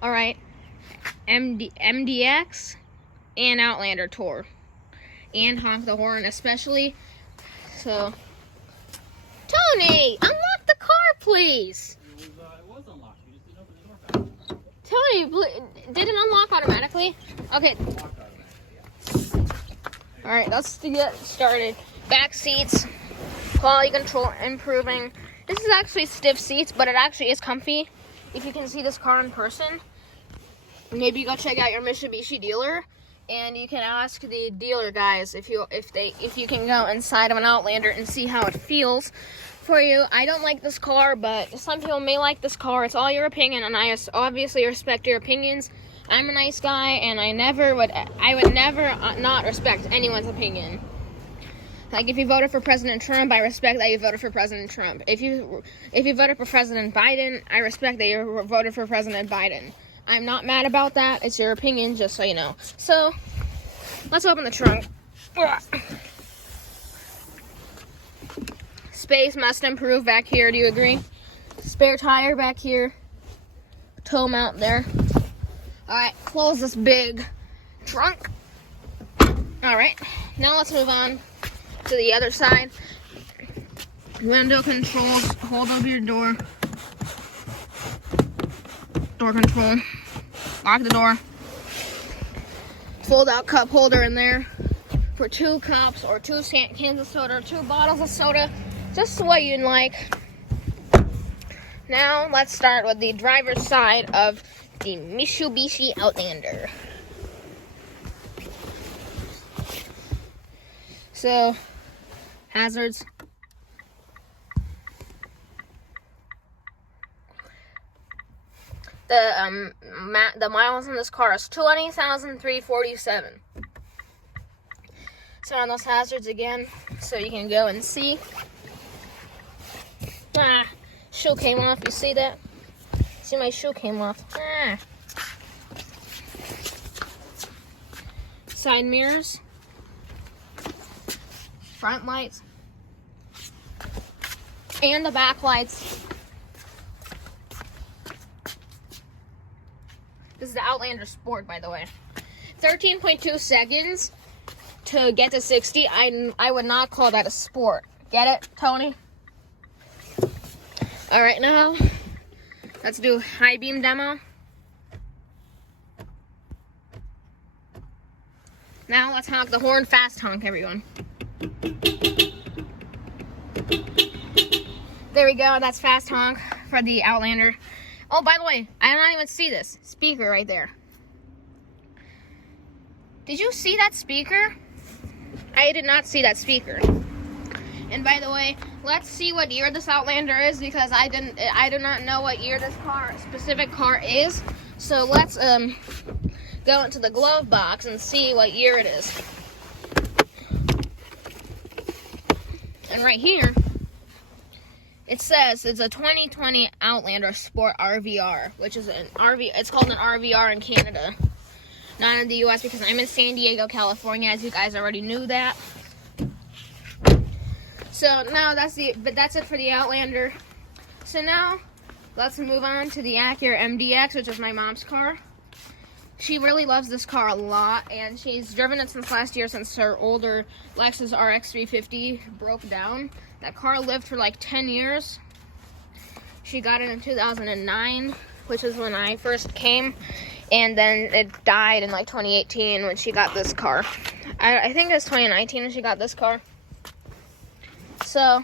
All right, MDX and Outlander tour, and honk the horn especially. So, Tony, unlock the car, please. It was unlocked. You just didn't open the door fast. Tony, did it unlock automatically? Okay. Unlocked automatically, yeah. All right, let's get started. Back seats, quality control improving. This is actually stiff seats, but it actually is comfy. If you can see this car in person, maybe go check out your Mitsubishi dealer, and you can ask the dealer guys if you can go inside of an Outlander and see how it feels for you. I don't like this car, but some people may like this car. It's all your opinion, and I obviously respect your opinions. I'm a nice guy, and I would never not respect anyone's opinion. Like, if you voted for President Trump, I respect that you voted for President Trump. If you voted for President Biden, I respect that you voted for President Biden. I'm not mad about that. It's your opinion, just so you know. So, let's open the trunk. Space must improve back here. Do you agree? Spare tire back here. Toe mount there. Alright, close this big trunk. Alright, now let's move on to the other side. Window controls, hold over your door. Door control. Lock the door. Fold out cup holder in there for 2 cups or 2 cans of soda or 2 bottles of soda. Just what you'd like. Now let's start with the driver's side of the Mitsubishi Outlander. So, hazards. The miles on this car is 20,347. So on those hazards again, so you can go and see. Shoe came off. You see that? See, my shoe came off. Side mirrors. Front lights. And the back lights. This is the Outlander Sport, by the way. 13.2 seconds to get to 60. I would not call that a sport. Get it, Tony? All right, now let's do high beam demo. Now let's honk the horn. Fast honk, everyone. There we go. That's fast honk for the Outlander. Oh, by the way, I did not even see this speaker right there. Did you see that speaker? I did not see that speaker. And by the way, let's see what year this Outlander is, because I do not know what year this specific car is. So let's go into the glove box and see what year it is. And right here, it says it's a 2020 Outlander Sport RVR, which is an RV. It's called an RVR in Canada, not in the U.S. because I'm in San Diego, California, as you guys already knew that. So now that's it for the Outlander. So now let's move on to the Acura MDX, which is my mom's car. She really loves this car a lot, and she's driven it since last year, since her older Lexus RX 350 broke down. That car lived for like 10 years. She got it in 2009, which is when I first came, and then it died in like 2018 when she got this car. I think it was 2019 when she got this car. So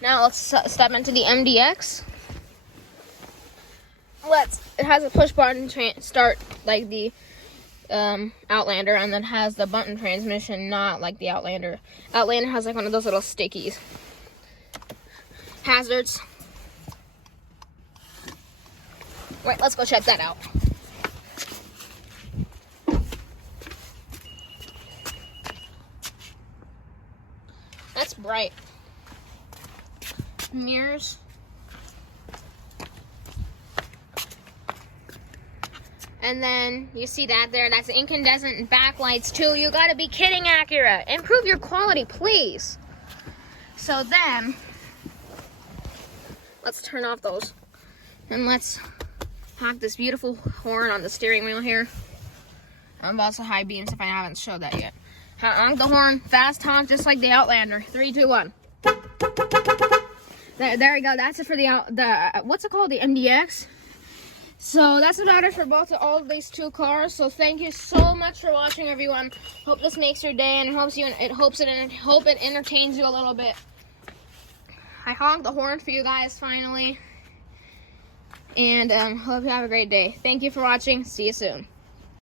now let's step into the MDX. It has a push button start like the Outlander, and then has the button transmission, not like the Outlander. Outlander has like one of those little stickies. Hazards. Right, let's go check that out. That's bright. Mirrors. And then you see that there, that's incandescent backlights too. You gotta be kidding, Acura. Improve your quality, please. So then, let's turn off those. And let's honk this beautiful horn on the steering wheel here. I'm also high beams if I haven't showed that yet. Honk the horn, fast honk, just like the Outlander. 3, 2, 1. There we go. That's it for the what's it called? The MDX. So that's about it for all of these two cars. So thank you so much for watching, everyone. Hope this makes your day and hope it entertains you a little bit. I honked the horn for you guys finally, and hope you have a great day. Thank you for watching. See you soon.